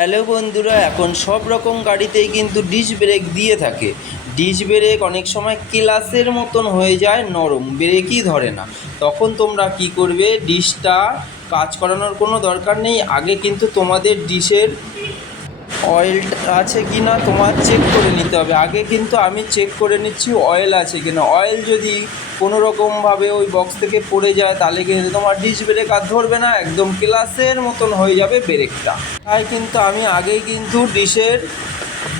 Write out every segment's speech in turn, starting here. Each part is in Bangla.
হ্যালো বন্ধুরা, এখন সব রকম গাড়িতেই কিন্তু ডিস্ক ব্রেক দিয়ে থাকে। ডিস্ক ব্রেক অনেক সময় ক্লাসের মতন হয়ে যায়, নরম, ব্রেকই ধরে না। তখন তোমরা কি করবে, ডিস্কটা কাজ করানোর কোনো দরকার নেই। আগে কিন্তু তোমাদের ডিশের অয়েল আছে কি না তোমার চেক করে নিতে হবে। আগে কিন্তু আমি চেক করে নিচ্ছি অয়েল আছে কি না। অয়েল যদি কোনো রকমভাবে ওই বক্স থেকে পড়ে যায় তাহলে কিন্তু তোমার ডিস্ক ব্রেক আর ধরবে না, একদম ক্লাসের মতন হয়ে যাবে ব্রেকটা। তাই কিন্তু আমি আগেই কিন্তু ডিশের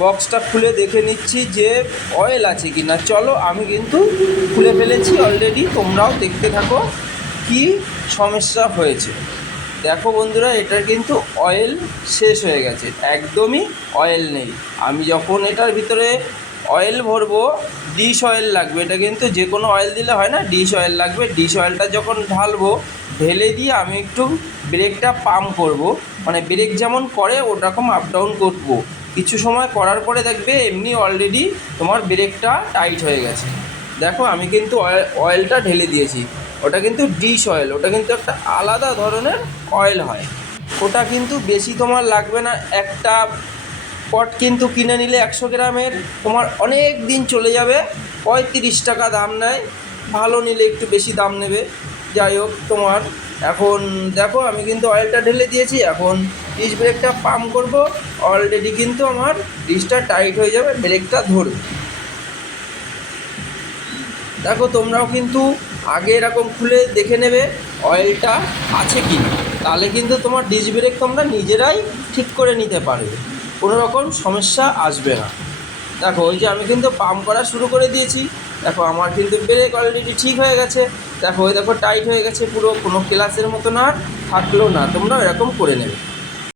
বক্সটা খুলে দেখে নিচ্ছি যে অয়েল আছে কি না। চলো, আমি কিন্তু খুলে ফেলেছি অলরেডি, তোমরাও দেখতে থাকো কি সমস্যা হয়েছে। দেখো বন্ধুরা, এটার কিন্তু অয়েল শেষ হয়ে গেছে, একদমই অয়েল নেই। আমি যখন এটার ভিতরে অয়েল ভরবো, ডিশ অয়েল লাগবে। এটা কিন্তু যে কোনো অয়েল দিলে হয় না, ডিশ অয়েল লাগবে। ডিশ অয়েলটা যখন ঢালবো, ঢেলে দিয়ে আমি একটু ব্রেকটা পাম্প করব, মানে ব্রেক যেমন করে ওরকম আপ ডাউন করবো। কিছু সময় করার পরে দেখবে এমনি অলরেডি তোমার ব্রেকটা টাইট হয়ে গেছে। দেখো, আমি কিন্তু অয়েলটা ঢেলে দিয়েছি। ওটা কিন্তু ডিশ অয়েল, ওটা কিন্তু একটা আলাদা ধরনের অয়েল হয়। ওটা কিন্তু বেশি তোমার লাগবে না। একটা পট কিন্তু কিনে নিলে 100 গ্রামের তোমার অনেক দিন চলে যাবে। 35 টাকা দাম নেয়, ভালো নিলে একটু বেশি দাম নেবে। যাই হোক, তোমার এখন দেখো আমি কিন্তু অয়েলটা ঢেলে দিয়েছি। এখন ডিশ ব্রেকটা পাম্প করব, অলরেডি কিন্তু আমার ডিশটা টাইট হয়ে যাবে, ব্রেকটা ধরবে। দেখো, তোমরাও কিন্তু আগে এরকম খুলে দেখে নেবে অয়েলটা আছে কি না, তাহলে কিন্তু তোমার ডিস্ক ব্রেক তোমরা নিজেরাই ঠিক করে নিতে পারবে, কোনো রকম সমস্যা আসবে না। দেখো, ওই যে আমি কিন্তু পাম্প করা শুরু করে দিয়েছি। দেখো, আমার কিন্তু ব্রেক অলরেডি ঠিক হয়ে গেছে। দেখো, ওই দেখো টাইট হয়ে গেছে পুরো, কোনো ক্লাসের মতো না থাকলো না। তোমরাও এরকম করে নেবে।